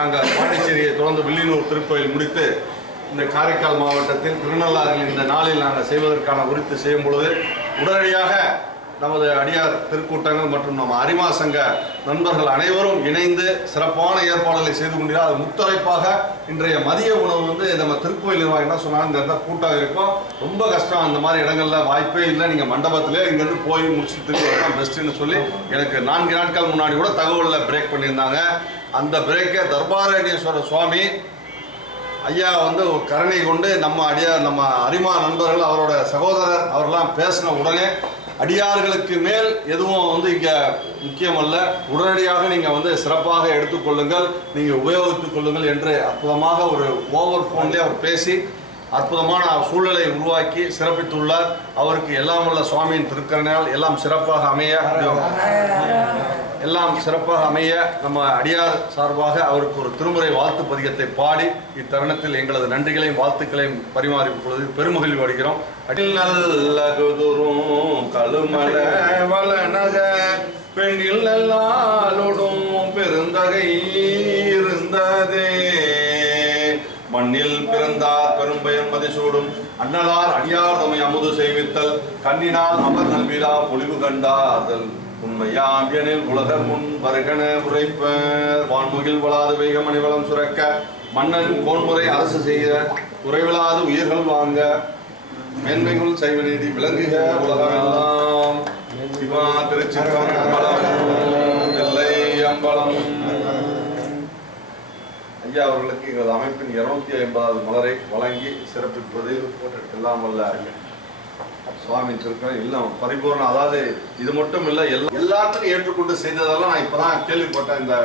நாங்கள் பாண்டிச்சேரியை தொடர்ந்து வில்லியனூர் திருக்கோயில் முடித்து இந்த காரைக்கால் மாவட்டத்தில் திருநள்ளாறில் இந்த நாளில் நாங்கள் செய்வதற்கான உரித்து செய்யும் பொழுது உடனடியாக நமது அடியார் திருக்கூட்டங்கள் மற்றும் நம்ம அரிமா சங்க நண்பர்கள் அனைவரும் இணைந்து சிறப்பான ஏற்பாடுகளை செய்து கொண்டிருக்கிறார். அது முத்தரைப்பாக இன்றைய மதிய உணவு வந்து நம்ம திருக்கோயில் நிர்வாகம் என்ன சொன்னாங்க? இந்த இடத்துல கூட்டம் இருக்கும். ரொம்ப கஷ்டம். அந்த மாதிரி இடங்கள்ல வாய்ப்பே இல்லை. நீங்கள் மண்டபத்திலே இங்கேருந்து போய் முடிச்சுட்டு திருக்கோயில் பெஸ்ட்டுன்னு சொல்லி எனக்கு நான்கு நாட்கள் முன்னாடி கூட தகவலில் பிரேக் பண்ணியிருந்தாங்க. அந்த பிரேக்கை தர்பாரண்யேஸ்வர சுவாமி ஐயா வந்து கருணை கொண்டு நம்ம அடியார் நம்ம அரிமா நண்பர்கள் அவரோட சகோதரர் அவரெல்லாம் பேசின உடனே அடியார்களுக்கு மேல் எதுவும் வந்து இங்கே முக்கியமல்ல உடனடியாக நீங்கள் வந்து சிறப்பாக எடுத்துக்கொள்ளுங்கள் நீங்கள் உபயோகித்துக் கொள்ளுங்கள் என்று அற்புதமாக ஒரு ஓவர் ஃபோன்லேயே அவர் பேசி அற்புதமான சூழலை உருவாக்கி சிறப்பித்துள்ளார். அவருக்கு எல்லாம் உள்ள சுவாமியின் திருக்கரணையால் எல்லாம் சிறப்பாக அமைய. எல்லாம் சிறப்பாக அமைய நம்ம அடியார் சார்பாக அவருக்கு ஒரு திருமுறை வாழ்த்து பதிகத்தை பாடி இத்தருணத்தில் எங்களது நன்றிகளையும் வாழ்த்துக்களையும் பரிமாறி பொழுது பெருமகிழ்வு அடைகிறோம். அடில் நல்லகுதுரும் கழுமல வளநக பெண்ணில் நல்லாலோடும் பெருந்தகை இருந்ததே. மண்ணில் பிறந்தார் பெரும்பயன் மதிசூடும் அண்ணலார் அடியார் தம்மை அமுது செய்வித்தல் கண்ணினால் அமர் நல்விழா பொலிவு கண்டார்கள் உண்மையாம் எனில் உலகர் முன் வருகன உரைப்பர். வான்முகில் வளாது வேக மணிவளம் சுரக்க. மன்னன் கோன்முறை அரசு செய்ய. குறைவிலாது உயிர்கள் வாங்க. மேன்மைகள் செய்வ நீதி விளங்குக உலகமெல்லாம். சிவா திருச்சிற்றம்பலம். அம்பலம். ஐயா அவர்களுக்கு எங்களது அமைப்பின் இருநூத்தி ஐம்பதாவது மலரை வழங்கி சிறப்பிப்பதில் எல்லாம் வல்ல சுவாமி திருக்கம் எல்லாம் பரிபூர்ணம் அதாவது இது மட்டும் இல்லை எல்லா எல்லாத்துக்கும் ஏற்றுக்கொண்டு செய்ததெல்லாம் நான் இப்பதான் கேள்விப்பட்டேன். இந்த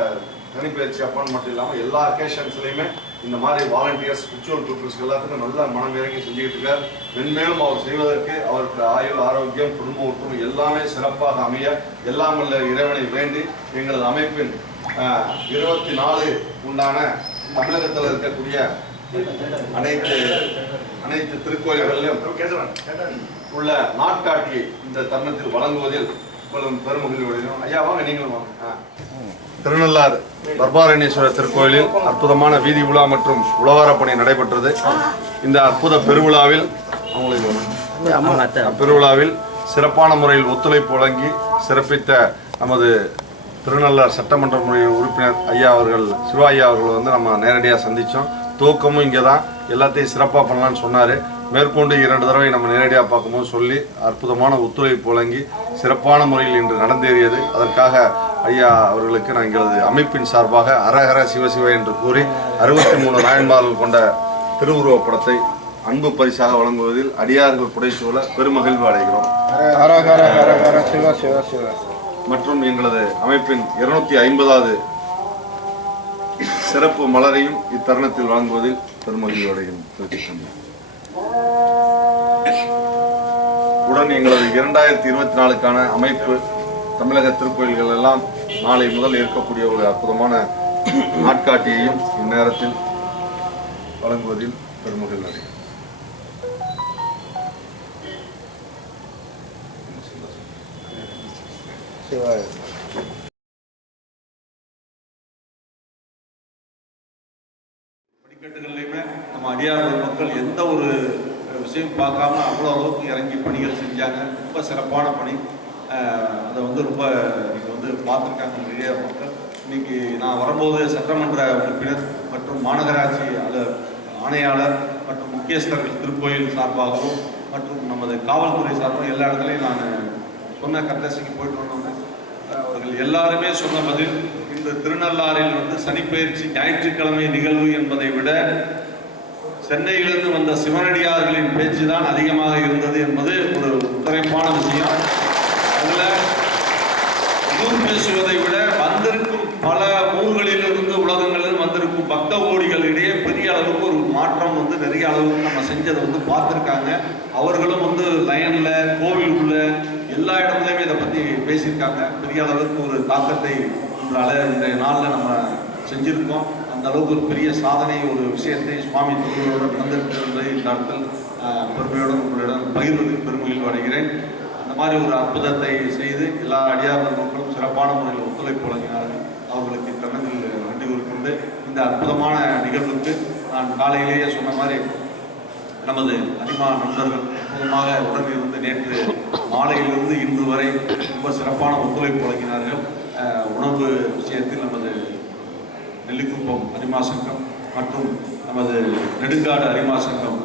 தனிப்பயிற்சி அப்பான் மட்டும் இல்லாமல் எல்லா அக்கேஷன்ஸ்லையுமே இந்த மாதிரி வாலண்டியர்ஸ் ஸ்பிரிச்சுவல் பீப்புள்ஸ் எல்லாத்துக்கும் நல்ல மனம் இறங்கி செஞ்சுக்கிட்டு இருக்கார். மென்மேலும் அவர் செய்வதற்கு அவருக்கு ஆயுள் ஆரோக்கியம் குடும்ப ஒற்றுமை எல்லாமே சிறப்பாக அமைய எல்லாம் உள்ள இறைவனை வேண்டி எங்களது அமைப்பின் இருபத்தி நாலு உண்டான தமிழகத்தில் இருக்கக்கூடிய அனைத்து அனைத்து திருக்கோயில்களிலும் உள்ள நாட்காட்டியை இந்த தருணத்தில் வழங்குவதில் பெரும் பெருமகிழ்வு அடைகிறோம் ஐயா வாங்க நீங்களும் வாங்க. திருநள்ளாறு தர்பாரண்யேஸ்வரர் திருக்கோயிலில் அற்புதமான வீதி உலா மற்றும் உழவாரப் பணி நடைபெற்றது இந்த அற்புத பெருவிழாவில் அவங்களுக்கு. பெருவிழாவில் சிறப்பான முறையில் ஒத்துழைப்பு வழங்கி சிறப்பித்த நமது திருநள்ளார் சட்டமன்ற முறை உறுப்பினர் ஐயா அவர்கள் சிவா ஐயா அவர்கள் வந்து நம்ம நேரடியாக சந்தித்தோம் துவக்கமும் இங்கே தான் எல்லாத்தையும் சிறப்பாக பண்ணலான்னு சொன்னார். மேற்கொண்டு இரண்டு தடவை நம்ம நேரடியாக பார்க்கும்போது சொல்லி அற்புதமான ஒத்துழைப்பு வழங்கி சிறப்பான முறையில் இன்று நடந்தேறியது. அதற்காக ஐயா அவர்களுக்கு நான் எங்களது அமைப்பின் சார்பாக அரஹர சிவசிவ என்று கூறி அறுபத்தி மூணு நாயன்மார்கள் கொண்ட திருவுருவப் படத்தை அன்பு பரிசாக வழங்குவதில் அடியார்கள் புடைசூழ பெருமகிழ்வு அடைகிறோம். மற்றும் எங்களது அமைப்பின் இருநூத்தி ஐம்பதாவது சிறப்பு மலரையும் இத்தருணத்தில் வாங்குவதில் பெருமகிழ்வு உடன் எங்களது இரண்டாயிரத்தி இருபத்தி நாலுக்கான அமைப்பு தமிழக திருக்கோயில்கள் எல்லாம் நாளை முதல் இருக்கக்கூடிய ஒரு அற்புதமான நாட்காட்டியையும் இந்நேரத்தில் வழங்குவதில் பெருமகிழ்வு அடைகிறோம் சிவாய படிக்கட்டுகள்லையுமே நம்ம அடியார்கள் மக்கள் எந்த ஒரு விஷயம் பார்க்காம அவ்வளோ அளவுக்கு இறங்கி பணிகள் செஞ்சாங்க. ரொம்ப சிறப்பான பணி. அதை வந்து ரொம்ப இன்னைக்கு வந்து பார்த்துருக்காங்க நிறைய மக்கள். இன்னைக்கு நான் வரும்போது சட்டமன்ற உறுப்பினர் மற்றும் மாநகராட்சி அல ஆணையாளர் மற்றும் முக்கியஸ்தர்கள் திருக்கோயில் சார்பாகவும் மற்றும் நமது காவல்துறை சார்பாக எல்லா இடத்துலையும் நான் சொன்ன கட்டசிக்கு போயிட்டு வந்தோம் அவர்கள் எல்லாருமே சொன்ன பதில் இந்த திருநள்ளாறில் வந்து சனிப்பயிற்சி ஞாயிற்றுக்கிழமை நிகழ்வு என்பதை விட சென்னையிலிருந்து வந்த சிவனடியார்களின் பேச்சு தான் அதிகமாக இருந்தது என்பது ஒரு குறைப்பான விஷயம். அதில் ஊர் பேசுவதை விட வந்திருக்கும் பல ஊர்களிலிருந்து உலகங்களில் வந்திருக்கும் பக்த கோடிகளிடையே பெரிய அளவுக்கு ஒரு மாற்றம் வந்து நிறைய அளவுக்கு நம்ம செஞ்சதை வந்து பார்த்துருக்காங்க. அவர்களும் வந்து லைனில் கோவில் உள்ள எல்லா இடத்துலையுமே இதை பற்றி பேசியிருக்காங்க. பெரிய அளவுக்கு ஒரு தாக்கத்தை இன்றால இந்த நாளில் நம்ம செஞ்சுருக்கோம். அந்த அளவுக்கு ஒரு பெரிய சாதனை ஒரு விஷயத்தை சுவாமி தொழிலோடு நடந்திருக்கிறது. இந்த இடத்தில் பெருமையோடு உங்களிடம் பகிர்வதற்கு பெருமையில் அடைகிறேன். அந்த மாதிரி ஒரு அற்புதத்தை செய்து எல்லா அடியார் மக்களும் சிறப்பான முறையில் ஒத்துழைப்பு வழங்கினார்கள். அவர்களுக்கு கண்ணங்கள் நன்றி கூறிக்கொண்டு இந்த அற்புதமான நிகழ்வுக்கு நான் காலையிலேயே சொன்ன மாதிரி நமது அதிகமான நண்பர்கள் அற்புதமாக உடன் இருந்து நேற்று மாலையிலிருந்து இன்று வரை ரொம்ப சிறப்பான ஒத்துழைப்பு வழங்கினார்கள். உணவு விஷயத்தில் நமது நெல்லிக்குப்பம் அரிமா சங்கம் மற்றும் நமது நெடுங்காடு அரிமா சங்கம்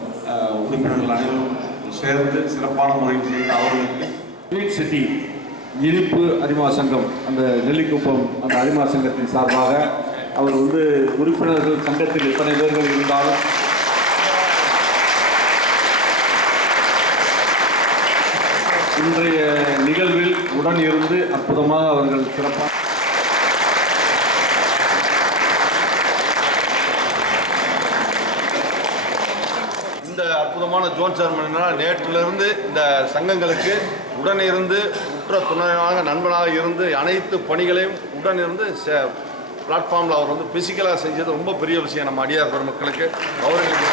உறுப்பினர்கள் அனைவரும் சேர்ந்து சிறப்பான முறையில் செய்த அவர்களுக்கு சிட்டி இனிப்பு அரிமா சங்கம் அந்த நெல்லிக்குப்பம் அந்த அரிமா சங்கத்தின் சார்பாக அவர் வந்து உறுப்பினர்கள் சங்கத்தில் எத்தனை பேர்கள் இருந்தாலும் இன்றைய நிகழ்வில் உடன் இருந்து அற்புதமாக அவர்கள் சிறப்பாக இந்த அற்புதமான ஜோன் சேர்மன்னா நேற்றிலிருந்து இந்த சங்கங்களுக்கு உடன் இருந்து உற்ற துணையாக நண்பனாக இருந்து அனைத்து பணிகளையும் உடன் இருந்து பிளாட்ஃபார்மில் அவர் வந்து பிசிக்கலாக செஞ்சது ரொம்ப பெரிய விஷயம் நம்ம அடியார் பெருமக்களுக்கு. அவர்களுக்கு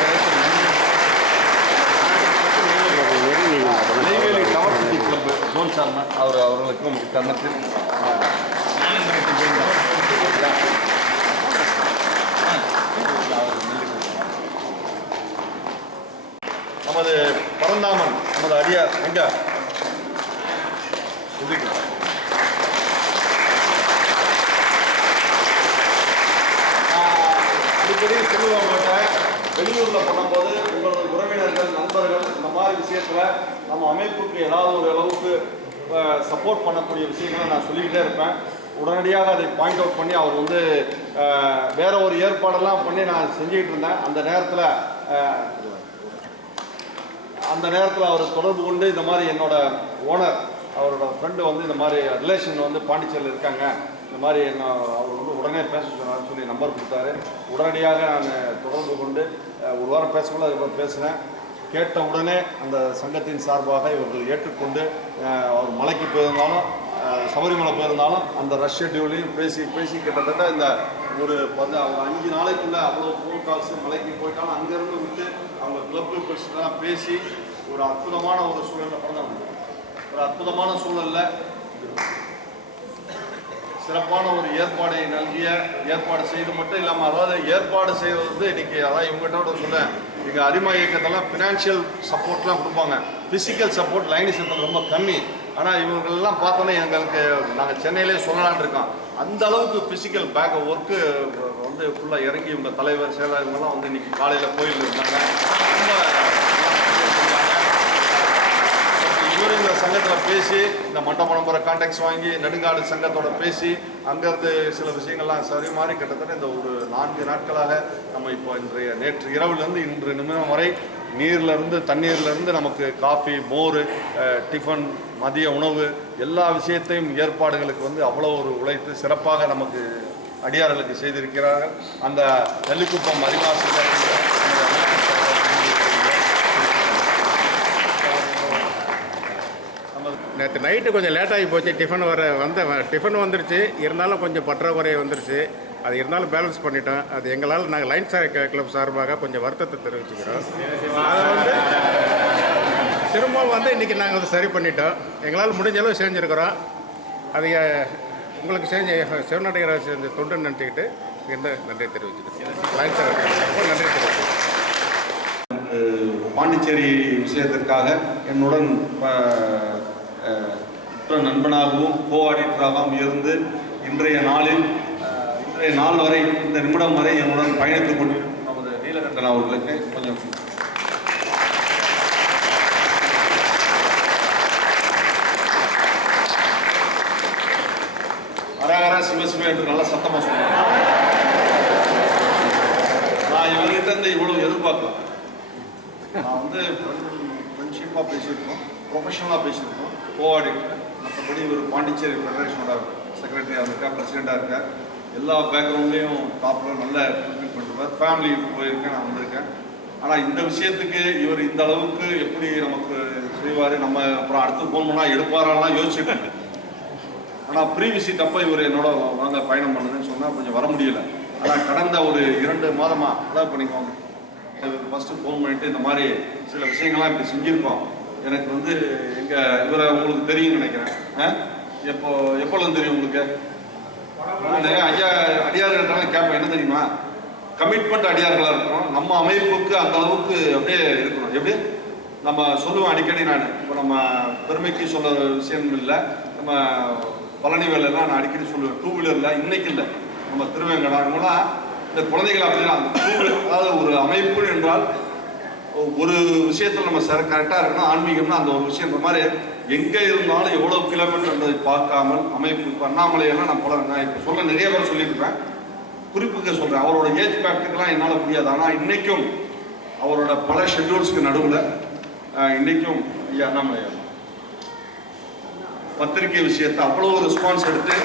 Neyveli tower club zone chairman அவர் அவர்களுக்கும் தருணத்தில். நமது பரந்தாமன் நமது அடியார் எங்க? இதுக்கு. அடிக்கடி சொல்லுவேன் வெளியூரில் பண்ணும்போது உங்களது உறவினர்கள் நண்பர்கள் இந்த மாதிரி விஷயத்தில் நம்ம அமைப்புக்கு ஏதாவது ஒரு அளவுக்கு சப்போர்ட் பண்ணக்கூடிய விஷயங்களை நான் சொல்லிக்கிட்டே இருப்பேன். உடனடியாக அதை பாயிண்ட் அவுட் பண்ணி அவர் வந்து அஹ், வேற ஒரு ஏற்பாடெல்லாம் பண்ணி நான் செஞ்சுக்கிட்டு இருந்தேன். அந்த நேரத்தில் அந்த நேரத்தில் அவர் தொடர்பு கொண்டு இந்த மாதிரி என்னோட ஓனர் அவரோட ஃப்ரெண்டு வந்து இந்த மாதிரி ரிலேஷன் வந்து பாண்டிச்சேரியில் இருக்காங்க. இந்த மாதிரி என்ன அவர் வந்து உடனே பேச சொன்னார் சொல்லி நம்பர் கொடுத்தாரு. உடனடியாக நான் தொடர்பு கொண்டு ஒரு வாரம் பேசக்குள்ள அதுக்கப்புறம் பேசினேன். கேட்ட உடனே அந்த சங்கத்தின் சார்பாக இவர்கள் ஏற்றுக்கொண்டு அவர் மலைக்கு போயிருந்தாலும் சபரிமலை போயிருந்தாலும் அந்த ரஷ் ஷெட்யூலையும் பேசி பேசி கிட்டத்தட்ட இந்த ஒரு பத்து அஞ்சு நாளைக்குள்ளே அவ்வளோ ஃபோன் கால்ஸ் மலைக்கு போயிட்டாலும் அங்கேருந்து விட்டு அவங்க கிளப்பு பிரசிடெல்லாம் பேசி ஒரு அற்புதமான ஒரு சூழலில் பண்ணாங்க ஒரு அற்புதமான சூழல்ல சிறப்பான ஒரு ஏற்பாடை நல்கிய ஏற்பாடு செய்து மட்டும் இல்லாமல் அதாவது ஏற்பாடு செய்வது வந்து இன்றைக்கி அதாவது இவங்ககிட்ட கூட சொன்னேன் இங்கே அரிமா இயக்கத்தெல்லாம் ஃபினான்ஷியல் சப்போர்ட்லாம் கொடுப்பாங்க. ஃபிசிக்கல் சப்போர்ட் லைனிஸ் ரொம்ப கம்மி. ஆனால் இவங்களெல்லாம் பார்த்தோன்னே எங்களுக்கு நாங்கள் சென்னையிலே சொல்லலான் இருக்கோம். அந்த அளவுக்கு ஃபிசிக்கல் பேக் ஒர்க்கு வந்து ஃபுல்லாக இறங்கி இவங்க தலைவர் செயலாளர் இவங்கெல்லாம் வந்து இன்னைக்கு காலையில் கோயில் இருந்தாங்க. ரொம்ப இவரும் இந்த சங்கத்தில் பேசி இந்த மண்டபம் நம்பரை கான்டாக்ட்ஸ் வாங்கி நெடுங்காடு சங்கத்தோட பேசி அங்கேருந்து சில விஷயங்கள்லாம் சரி மாறி கிட்டத்தட்ட இந்த ஒரு நான்கு நாட்களாக நம்ம இப்போ இன்றைய நேற்று இரவுலேருந்து இன்று நிமிடம் வரை நீர்லேருந்து தண்ணீர்லேருந்து நமக்கு காஃபி மோர் டிஃபன் மதிய உணவு எல்லா விஷயத்தையும் ஏற்பாடுகளுக்கு வந்து அவ்வளோ ஒரு உழைத்து சிறப்பாக நமக்கு அடியார்களுக்கு செய்திருக்கிறார்கள். அந்த நெல்லிக்குப்பம் அறிவாசி நேற்று நைட்டு கொஞ்சம் லேட்டாகி போச்சு. டிஃபன் வர வந்த டிஃபன் வந்துருச்சு. இருந்தாலும் கொஞ்சம் பற்றாக்குறை வந்துருச்சு. அது இருந்தாலும் பேலன்ஸ் பண்ணிட்டோம். அது எங்களால் நாங்கள் லைன் சார் கிளப் சார்பாக கொஞ்சம் வருத்தத்தை தெரிவிச்சுக்கிறோம். அதை வந்து திரும்பவும் வந்து இன்றைக்கி நாங்கள் அதை சரி பண்ணிட்டோம். எங்களால் முடிஞ்ச அளவு செஞ்சுருக்கிறோம். அது உங்களுக்கு செஞ்ச சிவநாட்டிகரை செஞ்ச தொண்டு நினச்சிக்கிட்டு இந்த நன்றி தெரிவிச்சுக்கிறேன் லைன் சார் நன்றி தெரிவிச்சுக்கிறேன் பாண்டிச்சேரி விஷயத்திற்காக என்னுடன் நண்பனாகவும் கோஆர்டினேட்டராகவும் இருந்து இன்றைய நாளில் இன்றைய நாள் வரை இந்த நிமிடம் வரை என்னுடன் பயணித்துக் கொண்டிருக்கும் நமது நீலகண்டன் அவர்களுக்கு கொஞ்சம் அரகர சிவசிவ என்று நல்ல சத்தமாக சொன்னாங்க நான் இவர்கிட்ட இருந்து இவ்வளவு எதிர்பார்க்கல. நான் வந்து ஃப்ரெண்ட்ஷிப்பாக பேசியிருக்கோம் ப்ரொஃபஷனலாக பேசியிருக்கோம் கோஆர்டினேட்டர் மற்றபடி ஒரு பாண்டிச்சேரி ஃபெடரேஷனோட செக்ரட்டரியாக இருக்கா பிரசிடெண்ட்டாக இருக்கா எல்லா பேக்ரவுண்ட்லேயும் டாப்பில் நல்ல ஃபுல்ஃபில் பண்ணிருப்பார் ஃபேமிலி போயிருக்கேன் நான் வந்திருக்கேன். ஆனால் இந்த விஷயத்துக்கு இவர் இந்த அளவுக்கு எப்படி நமக்கு செய்வார்? நம்ம அப்புறம் அடுத்து ஃபோன் பண்ணால் எடுப்பாரெல்லாம் யோசிச்சுட்டு ஆனால் ப்ரீ விசிட் அப்போ இவர் என்னோட வாங்க பயணம் பண்ணுதுன்னு சொன்னால் கொஞ்சம் வர முடியல. ஆனால் கடந்த ஒரு இரண்டு மாதமாக அதாவது பண்ணிக்கோங்க ஃபஸ்ட்டு ஃபோன் பண்ணிட்டு இந்த மாதிரி சில விஷயங்கள்லாம் இப்படி செஞ்சுருக்கோம். எனக்கு வந்து எங்கள் இவரை உங்களுக்கு தெரியும்னு நினைக்கிறேன். ஆ? எப்போ எப்போல்லாம் தெரியும் உங்களுக்கு? நான் ஐயா அடியார்கள்னால கேட்பேன் என்ன தெரியுமா? கமிட்மெண்ட் அடியார்களாக இருக்கணும். நம்ம அமைப்புக்கு அந்த அளவுக்கு அப்படியே இருக்கணும். எப்படி? நம்ம சொல்லுவோம் அடிக்கடி நான். இப்போ நம்ம பெருமைக்கு சொல்ல விஷயம் இல்லை. நம்ம பழனி வேலைலாம் நான் அடிக்கடி சொல்லுவேன். டூ வீலரில் இன்னைக்கு இல்லை. நம்ம திருவேங்கடா இவங்களாம் இந்த குழந்தைகள் அப்படின்னா அந்த two அதாவது ஒரு அமைப்பு என்றால் ஒரு விஷயத்தில் நம்ம சார் கரெக்டாக இருக்கணும் ஆன்மீகம்னா அந்த ஒரு விஷயன்ற மாதிரி எங்கே இருந்தாலும் எவ்வளோ கிலோமீட்டர் என்பதை பார்க்காமல் அமைப்பு இப்போ அண்ணாமலையெல்லாம் நான் போல. நான் இப்போ சொல்ல நிறைய பேர் சொல்லியிருப்பேன். குறிப்புக்கு சொல்கிறேன் அவரோட ஏஜ் பேக்டுக்கெல்லாம் என்னால் முடியாது. ஆனால் இன்றைக்கும் அவரோட பல ஷெட்யூல்ஸ்க்கு நடுவில் இன்றைக்கும் ஐயா அண்ணாமலையா பத்திரிகை விஷயத்தை அவ்வளோ ரெஸ்பான்ஸ் எடுத்து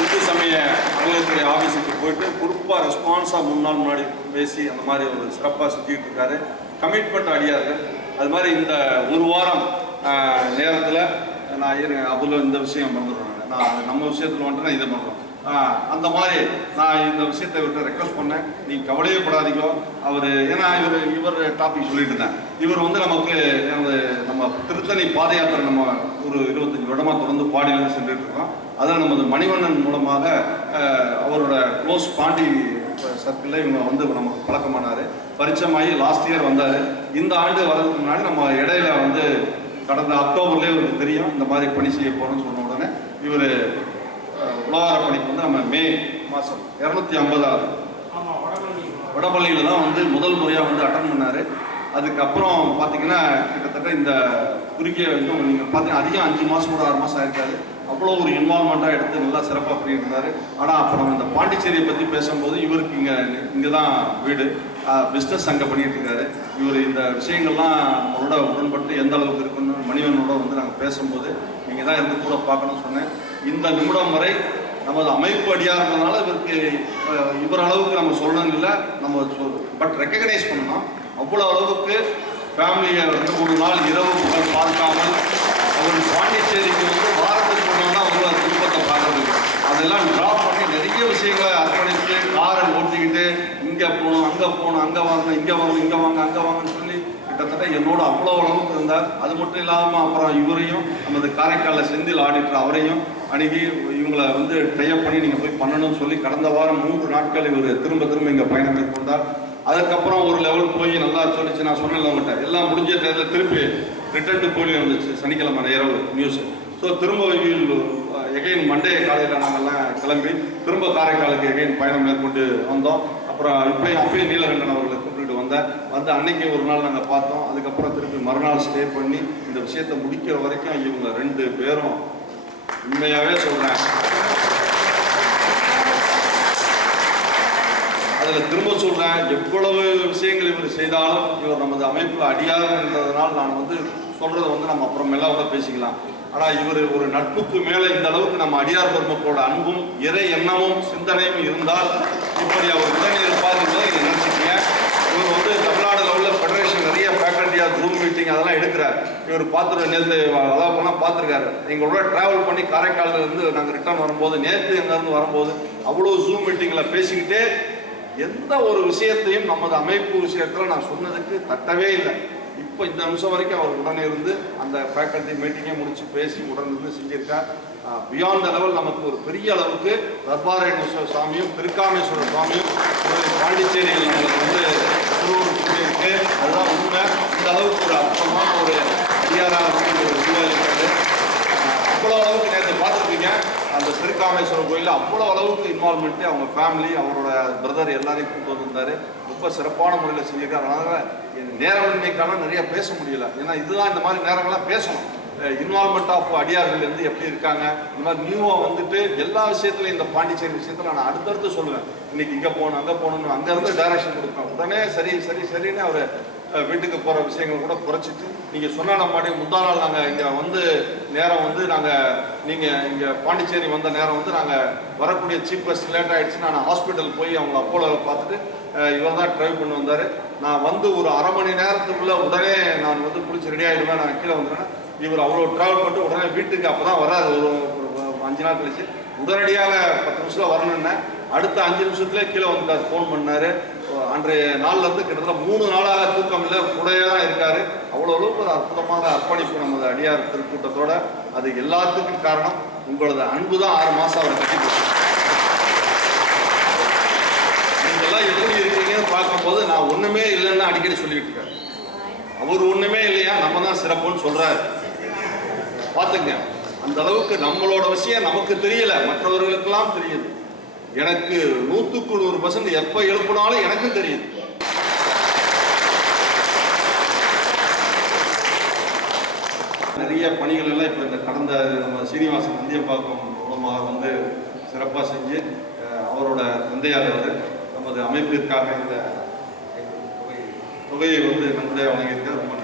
இந்து சமய அறநிலையத்துறை ஆஃபீஸுக்கு போயிட்டு பொறுப்பாக ரெஸ்பான்ஸாக மூணு நாள் முன்னாடி பேசி அந்த மாதிரி ஒரு சிறப்பாக செஞ்சுக்கிட்டு இருக்காரு. கமிட்மெண்ட் அடியாது அது மாதிரி இந்த ஒரு வாரம் நேரத்தில் நான் இருங்க அதில் இந்த விஷயம் பண்ணுறேன் நான் நம்ம விஷயத்தில் வந்துட்டு நான் இதை பண்ணுறோம் அந்த மாதிரி நான் இந்த விஷயத்தை விட்டு ரெக்வஸ்ட் பண்ணேன். நீ கவலையே படாதீங்க. அவர் ஏன்னா இவர் இவர் டாபிக் சொல்லிட்டு இருந்தேன் இவர் வந்து நமக்கு நம்ம திருத்தணி பாத யாத்திரை நம்ம ஒரு இருபத்தஞ்சி வருடமாக தொடர்ந்து பாடியிலிருந்து சென்றுட்டு இருக்கோம். அதில் நமது மணிவண்ணன் மூலமாக அவரோட க்ளோஸ் பாண்டி சர்க்கிளில் இவங்க வந்து நமக்கு பழக்கமானார். பரிச்சயமாகி லாஸ்ட் இயர் வந்தார். இந்த ஆண்டு வர்றதுக்கு முன்னாடி நம்ம இடையில வந்து கடந்த அக்டோபர்லேயே இவருக்கு தெரியும். இந்த மாதிரி பணி செய்ய போகிறோம்னு சொன்ன உடனே இவர் உலகார பணிக்கு வந்து நம்ம மே மாதம் இரநூத்தி ஐம்பதாவது. வடபள்ளியில் தான் வந்து முதல் முறையாக வந்து அட்டன் பண்ணார். அதுக்கப்புறம் பார்த்தீங்கன்னா கிட்டத்தட்ட இந்த குறுகிய இன்னும் நீங்கள் பார்த்தீங்கன்னா அதிகம் அஞ்சு மாதம் கூட ஆறு மாதம் ஆயிருக்காது. அவ்வளோ ஒரு இன்வால்மெண்ட்டாக எடுத்து நல்லா சிறப்பாக பண்ணியிருந்தார். ஆனால் அப்புறம் இந்த பாண்டிச்சேரியை பற்றி பேசும்போது இவருக்கு இங்கே இங்கே தான் வீடு பிஸ்னஸ் அங்கே பண்ணிகிட்டு இருக்காரு இவர் இந்த விஷயங்கள்லாம் நம்மளோட உடன்பட்டு எந்த அளவுக்கு இருக்குன்னு மணிவனோட வந்து நாங்கள் பேசும்போது நீங்கள் தான் இருந்து கூட பார்க்கணும்னு சொன்னேன். இந்த நிமிடம் வரை நமது அமைப்பு அடியாருன்றதுனால இவருக்கு இவர் அளவுக்கு நம்ம சொல்லணும் இல்லை. நம்ம பட் ரெக்கக்னைஸ் பண்ணணும். அவ்வளோ அளவுக்கு ஃபேமிலியை ரெண்டு மூணு நாள் இரவு பகல் பார்க்காமல் அவர் பாண்டிச்சேரிக்கு வந்து வார குடும்பத்தை பார்க்குறது. அதெல்லாம் ட்ராப் பண்ணி நிறைய விஷயங்களை அர்ப்பணித்து காரை ஓட்டிக்கிட்டு இங்கே போகணும் அங்கே போகணும் அங்கே வாங்க இங்கே வாங்க இங்கே வாங்க அங்கே வாங்கன்னு சொல்லி கிட்டத்தட்ட என்னோட அவ்வளோ அளவுக்கு இருந்தார். அது மட்டும் இல்லாமல் அப்புறம் இவரையும் நமது காரைக்காலில் செந்தில் ஆடிட்டர் அவரையும் அணுகி இவங்களை வந்து டைப் பண்ணி நீங்கள் போய் பண்ணணும்னு சொல்லி கடந்த வாரம் மூன்று நாட்கள் இவர் திரும்ப திரும்ப இங்கே பயணம் மேற்கொண்டார். அதுக்கப்புறம் ஒரு லெவல் போய் நல்லா சொல்லிச்சு. நான் சொன்னேன் அவங்கள்ட்ட எல்லாம் முடிஞ்ச நேரத்தில் திருப்பி ரிட்டர்ன் டு வந்துச்சு. சனிக்கிழமை இரவு நியூஸ் ஸோ திரும்ப எகைன் மண்டே காலையில் நாங்கள்லாம் கிளம்பி திரும்ப காரைக்காலுக்கு எகைன் பயணம் மேற்கொண்டு வந்தோம். அப்புறம் இப்பயும் அப்பயும் நீலகண்டன் அவர்களை கூப்பிட்டு வந்தேன். வந்து அன்னைக்கு ஒரு நாள் நாங்கள் பார்த்தோம். அதுக்கப்புறம் திருப்பி மறுநாள் ஸ்டே பண்ணி இந்த விஷயத்தை முடிக்கிற வரைக்கும் இவங்க ரெண்டு பேரும் உண்மையாகவே சொல்கிறேன் அதில் திரும்ப சொல்கிறேன் எவ்வளவு விஷயங்கள் இவர் செய்தாலும் இவர் நமது அமைப்பில் அடியாருன்றதுனால் நான் வந்து சொல்கிறத வந்து நம்ம அப்புறமேலாம் கூட பேசிக்கலாம். ஆனால் இவர் ஒரு நட்புக்கு மேலே இந்த அளவுக்கு நம்ம அடியார் பெருமக்களோட அன்பும் இறை எண்ணமும் சிந்தனையும் இருந்தால் இப்படி அவர் உடனே இருப்பார் என்பதை நீங்கள் நினச்சிக்கங்க. இவர் வந்து தமிழ்நாடு லெவலில் ஃபெடரேஷன் நிறைய ஃபேக்கல்ட்டியாக ஜூம் மீட்டிங் அதெல்லாம் எடுக்கிறார். இவர் பார்த்துரு நேற்று அதாவது போனால் பார்த்துருக்காரு. எங்களோட ட்ராவல் பண்ணி காரைக்காலிலிருந்து நாங்கள் ரிட்டர்ன் வரும்போது நேற்று எங்கேருந்து வரும்போது அவ்வளோ ஜூம் மீட்டிங்கில் பேசிக்கிட்டே எந்த ஒரு விஷயத்தையும் நமது அமைப்பு விஷயத்தில் நான் சொன்னதுக்கு தட்டவே இல்லை. இப்போ இந்த நிமிஷம் வரைக்கும் அவர் உடனே இருந்து அந்த ஃபேக்கல்ட்டி மீட்டிங்கே முடிச்சு பேசி உடனே இருந்து செஞ்சிருக்கார். பியாண்ட் லெவல் நமக்கு ஒரு பெரிய அளவுக்கு தர்பாரேஸ்வர சுவாமியும் திருக்காமேஸ்வரர் சுவாமியும் ஒரு பாண்டிச்சேரியில் வந்து திருவள்ளூர் அதுதான் உண்மை. இந்த அளவுக்கு ஒரு அற்புதமான ஒரு அதிகாரம் ஒரு ஒரு உருவாயிருக்காரு அவ்வளோ அளவுக்கு நேற்று பார்த்துருக்கீங்க அந்த ஸ்ரீகாமேஸ்வரம் கோயிலில் அவ்வளோ அளவுக்கு இன்வால்மெண்ட்டு அவங்க ஃபேமிலி அவரோட பிரதர் எல்லாரையும் கூப்பிட்டு வந்திருந்தாரு. ரொம்ப சிறப்பான முறையில் செஞ்சிருக்காரு. அதனால் நேரமின்மைக்கான நிறைய பேச முடியல. ஏன்னா இதுதான் இந்த மாதிரி நேரங்கள்லாம் பேசணும். இன்வால்மெண்ட் ஆஃப் அடியார்கள் வந்து எப்படி இருக்காங்க. இந்த மாதிரி நியூவாக வந்துட்டு எல்லா விஷயத்துலையும் இந்த பாண்டிச்சேரி விஷயத்தில் நான் அடுத்தடுத்து சொல்லுவேன். இன்னைக்கு இங்கே போகணும் அங்கே போகணும்னு அங்கேருந்து டைரக்ஷன் கொடுப்பேன். உடனே சரி சரி சரின்னு அவர் வீட்டுக்கு போகிற விஷயங்கள் கூட குறைச்சிட்டு நீங்கள் சொன்ன மாதிரி முந்தா நாள் நாங்கள் இங்கே வந்து நேரம் வந்து நாங்கள் நீங்கள் இங்கே பாண்டிச்சேரி வந்த நேரம் வந்து நாங்கள் வரக்கூடிய சீப் பஸ் லேட் ஆகிடுச்சு நான் ஹாஸ்பிட்டல் போய் அவங்கள அப்போலோவில் பார்த்துட்டு இவர் தான் ட்ரைவ் பண்ணி வந்தார். நான் வந்து ஒரு அரை மணி நேரத்துக்குள்ளே உடனே நான் வந்து பிடிச்சி ரெடி ஆகிடுவேன் நான் கீழே வந்துடுவேன். இவர் அவ்வளோ ட்ராவல் பண்ணிட்டு உடனே வீட்டுக்கு அப்போ தான் வராது ஒரு ஒரு அஞ்சு நாள் கழிச்சு. உடனடியாக பத்து நிமிஷத்தில் வரணுன்னே அடுத்த அஞ்சு நிமிஷத்துலேயே கீழே வந்துட்டார் ஃபோன் பண்ணார். அன்றைய நாள்ல இருந்து கிட்டத்தட்ட மூணு நாளாக தூக்கம் இல்லை கூடயே தான் இருக்காரு. அவ்வளோ அளவுக்கு ஒரு அற்புதமான அர்ப்பணிப்பு நமது அடியார் திருக்கூட்டத்தோட. அது எல்லாத்துக்கும் காரணம் உங்களது அன்பு தான் ஆறு மாதம் அவரை கட்டி போச்சு நீங்கெல்லாம் எப்படி இருக்கீங்கன்னு பார்க்கும்போது நான் ஒன்றுமே இல்லைன்னு அடிக்கடி சொல்லிட்டு இருக்கேன் அவர் ஒன்றுமே இல்லையா? நம்ம தான் சிறப்புன்னு சொல்கிறாரு பார்த்துங்க அந்த அளவுக்கு நம்மளோட விஷயம் நமக்கு தெரியல மற்றவர்களுக்கெல்லாம் தெரியுது. எனக்கு நூற்றுக்கு நூறு பர்சன்ட் எப்போ எழுப்பினாலும் எனக்கும் தெரியுது நிறைய பணிகள் எல்லாம் இப்போ இந்த கடந்த நம்ம சீனிவாசன் நந்தியம்பாக்கம் மூலமாக வந்து சிறப்பாக செஞ்சு அவரோட தந்தையார் வந்து நமது அமைப்பிற்காக இந்த தொகையை வந்து நம்முடைய வழங்கியிருக்கார். ரொம்ப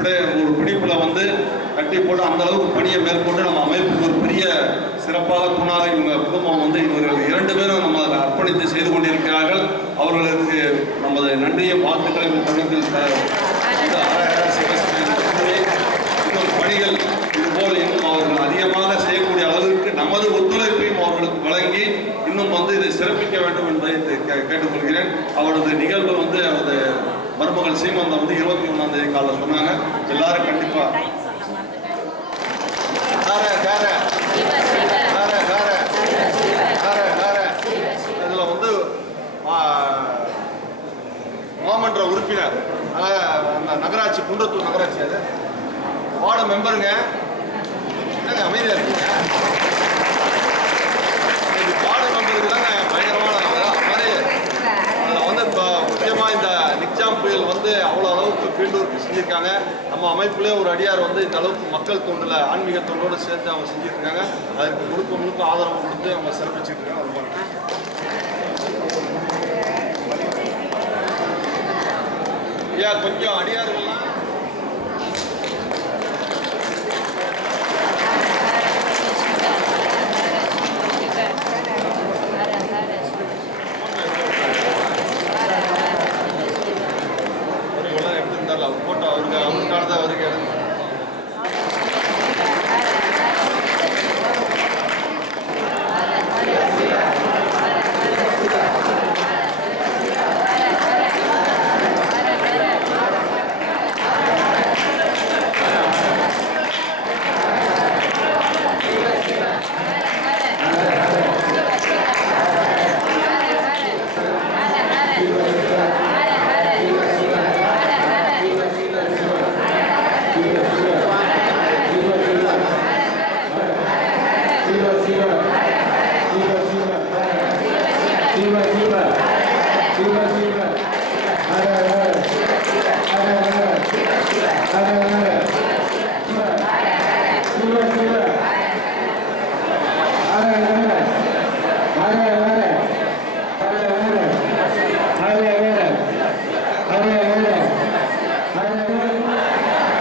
அப்படியே ஒரு பிடிப்புல வந்து கட்டி போட்டு அந்த அளவுக்கு பணியை மேற்கொண்டு நம்ம அமைப்புக்கு ஒரு பெரிய சிறப்பாக துணாக இவங்க குடும்பம் வந்து இவர்கள் இரண்டு பேரும் நம்ம அதை அர்ப்பணித்து செய்து கொண்டிருக்கிறார்கள். அவர்களுக்கு நமது நன்றியை வாழ்த்துக்களை இந்த இன்னும் பணிகள் இதுபோல் இன்னும் அவர்கள் அதிகமாக செய்யக்கூடிய அளவிற்கு நமது ஒத்துழைப்பையும் அவர்களுக்கு வழங்கி இன்னும் வந்து இதை சிறப்பிக்க வேண்டும் என்பதை கே- கேட்டுக்கொள்கிறேன். அவரது நிகழ்வு வந்து அவரது மருமகள் சீமந்தம் வந்து இருபத்தி ஒன்றாம் தேதி காலைல சொன்னாங்க எல்லாரும் கண்டிப்பா வேற, வேற. வேற, வேற. வேற, வேற. இதுல வந்து மாமன்ற உறுப்பினர் அந்த நகராட்சி குன்றத்தூர் நகராட்சி அது வார்டு மெம்பருங்க என்னங்க அமைதியா இருக்கீங்க இது வார்டு மெம்பருக்கு தாங்க பயங்கரமான அதான் மாதிரி அதில் வந்து இப்போ முக்கியமாக இந்த நிக்ஜாம் புயல் வந்து அவ்வளோ அளவுக்கு ஃபீல்டு ஒர்க் செஞ்சுருக்காங்க நம்ம அமைப்புலேயே ஒரு அடியார் வந்து இந்த அளவுக்கு மக்கள் தொண்டில் ஆன்மீக தொண்டோடு சேர்த்து அவங்க செஞ்சுருக்காங்க. அதுக்கு முழுக்க முழுக்க ஆதரவு கொடுத்து அவங்க சிறப்பிச்சுட்டு இருக்காங்க ரொம்ப நன்றி. ஐயா கொஞ்சம் அடியார்கள் ஒரு எல்லாம் எடுத்துருந்தால அவர் போட்டோ அவருக்கு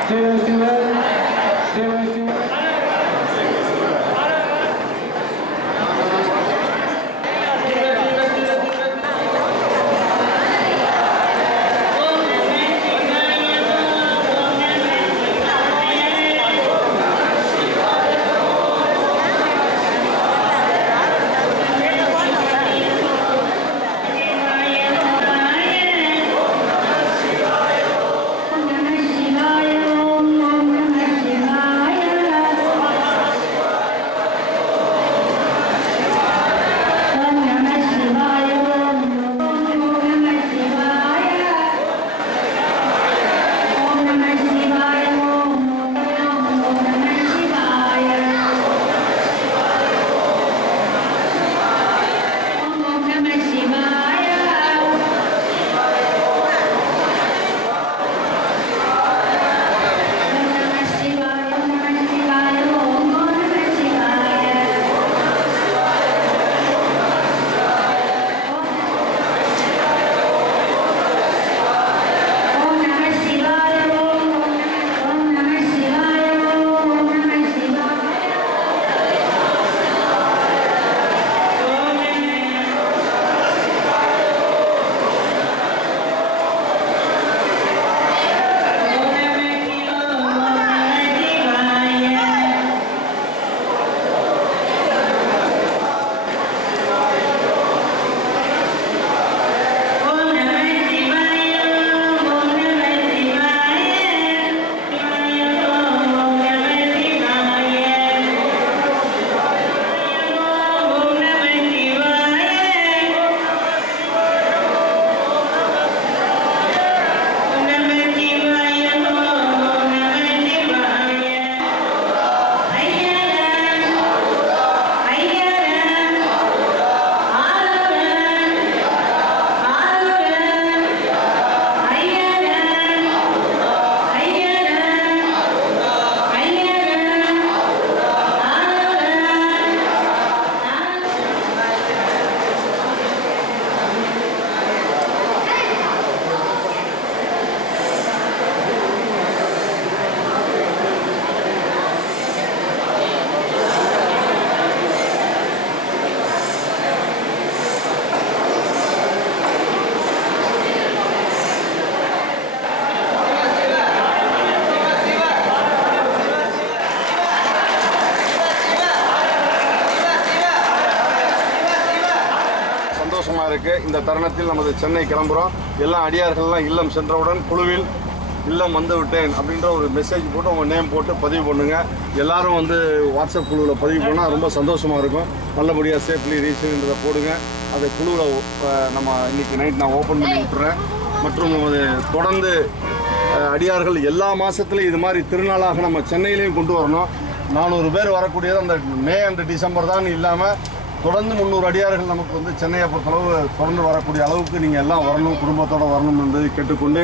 Sim, sim. இருக்கு. இருக்குது இந்த தருணத்தில் நமது சென்னை கிளம்புறோம். எல்லா அடியார்கள்லாம் இல்லம் சென்றவுடன் குழுவில் இல்லம் வந்து விட்டேன் அப்படின்ற ஒரு மெசேஜ் போட்டு உங்கள் நேம் போட்டு பதிவு பண்ணுங்கள் எல்லாரும் வந்து வாட்ஸ்அப் குழுவில் பதிவு பண்ணால் ரொம்ப சந்தோஷமாக இருக்கும். நல்லபடியாக சேஃப்லி ரீச்ன்றதை போடுங்க. அதை குழுவில் நம்ம இன்றைக்கி நைட் நான் ஓப்பன் பண்ணி விட்டுறேன். மற்றும் நமது தொடர்ந்து அடியார்கள் எல்லா மாதத்துலையும் இது மாதிரி திருநாளாக நம்ம சென்னையிலையும் கொண்டு வரணும். நானூறு பேர் வரக்கூடியது அந்த மே அண்ட் டிசம்பர் தான் இல்லாமல் தொடர்ந்து முந்நூறு அடியார்கள் நமக்கு வந்து சென்னையை பொறுத்தளவு தொடர்ந்து வரக்கூடிய அளவுக்கு நீங்கள் எல்லாம் வரணும் குடும்பத்தோடு வரணும் என்பதை கேட்டுக்கொண்டு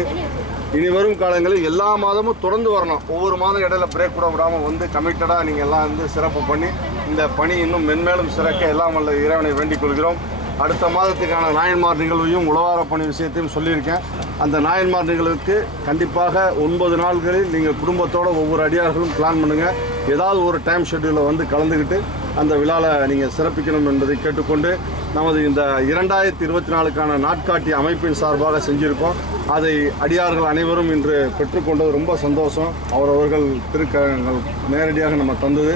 இனி வரும் காலங்களில் எல்லா மாதமும் தொடர்ந்து வரணும். ஒவ்வொரு மாதம் இடையில பிரேக் கூட விடாமல் வந்து கமிட்டடாக நீங்கள் எல்லாம் வந்து சிறப்பு பண்ணி இந்த பணி இன்னும் மென்மேலும் சிறக்க எல்லாம் வல்ல இறைவனை வேண்டிக் கொள்கிறோம். அடுத்த மாதத்துக்கான நாயன்மார் நிகழ்வையும் உழவார பணி விஷயத்தையும் சொல்லியிருக்கேன். அந்த நாயன்மார் நிகழ்வுக்கு கண்டிப்பாக ஒன்பது நாள்களில் நீங்கள் குடும்பத்தோட ஒவ்வொரு அடியார்களும் பிளான் பண்ணுங்கள் ஏதாவது ஒரு டைம் ஷெட்யூலில் வந்து கலந்துக்கிட்டு அந்த விழாவில் நீங்கள் சிறப்பிக்கணும் என்பதை கேட்டுக்கொண்டு நமது இந்த இரண்டாயிரத்தி இருபத்தி நாலுக்கான நாட்காட்டி அமைப்பின் சார்பாக செஞ்சுருக்கோம். அதை அடியார்கள் அனைவரும் இன்று பெற்றுக்கொண்டது ரொம்ப சந்தோஷம். அவரவர்கள் திருக்கங்கள் நேரடியாக நம்ம தந்தது.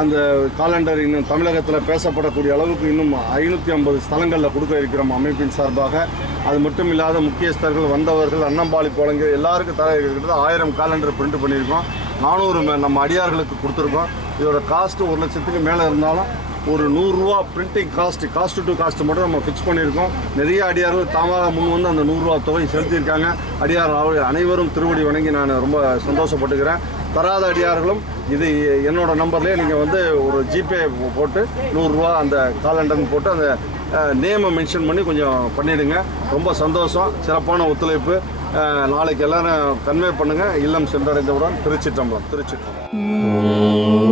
அந்த காலண்டர் இன்னும் தமிழகத்தில் பேசப்படக்கூடிய அளவுக்கு இன்னும் ஐநூற்றி ஐம்பது ஸ்தலங்களில் கொடுக்க இருக்கிறோம் அமைப்பின் சார்பாக. அது மட்டும் இல்லாத முக்கியஸ்தர்கள் வந்தவர்கள் அன்னம்பாளி போலங்க எல்லாருக்கும் தர இருக்கிறது. ஆயிரம் காலண்டர் பிரிண்ட் பண்ணியிருக்கோம். நானூறு நம்ம அடியார்களுக்கு கொடுத்துருக்கோம். இதோட காஸ்ட்டு ஒரு லட்சத்துக்கு மேலே இருந்தாலும் ஒரு நூறுரூவா printing cost cost to cost மட்டும் நம்ம ஃபிக்ஸ் பண்ணியிருக்கோம். நிறைய அடியார்கள் தாமாக முன் வந்து அந்த நூறுரூவா தொகை செலுத்தியிருக்காங்க. அடியார் அனைவரும் திருவடி வணங்கி நான் ரொம்ப சந்தோஷப்பட்டுக்கிறேன். தராத அடியார்களும் இது என்னோட நம்பர்லேயே நீங்கள் வந்து ஒரு ஜிபே போட்டு நூறுரூவா அந்த காலண்டர்னு போட்டு அந்த நேமை மென்ஷன் பண்ணி கொஞ்சம் பண்ணிவிடுங்க ரொம்ப சந்தோஷம். சிறப்பான ஒத்துழைப்பு. நாளைக்கு எல்லாரும் கன்வே பண்ணுங்கள் இல்லம் சென்றடைந்தவுடன் திருச்சிட்டம்பலம் திருச்சிட்டம்பலம் mm.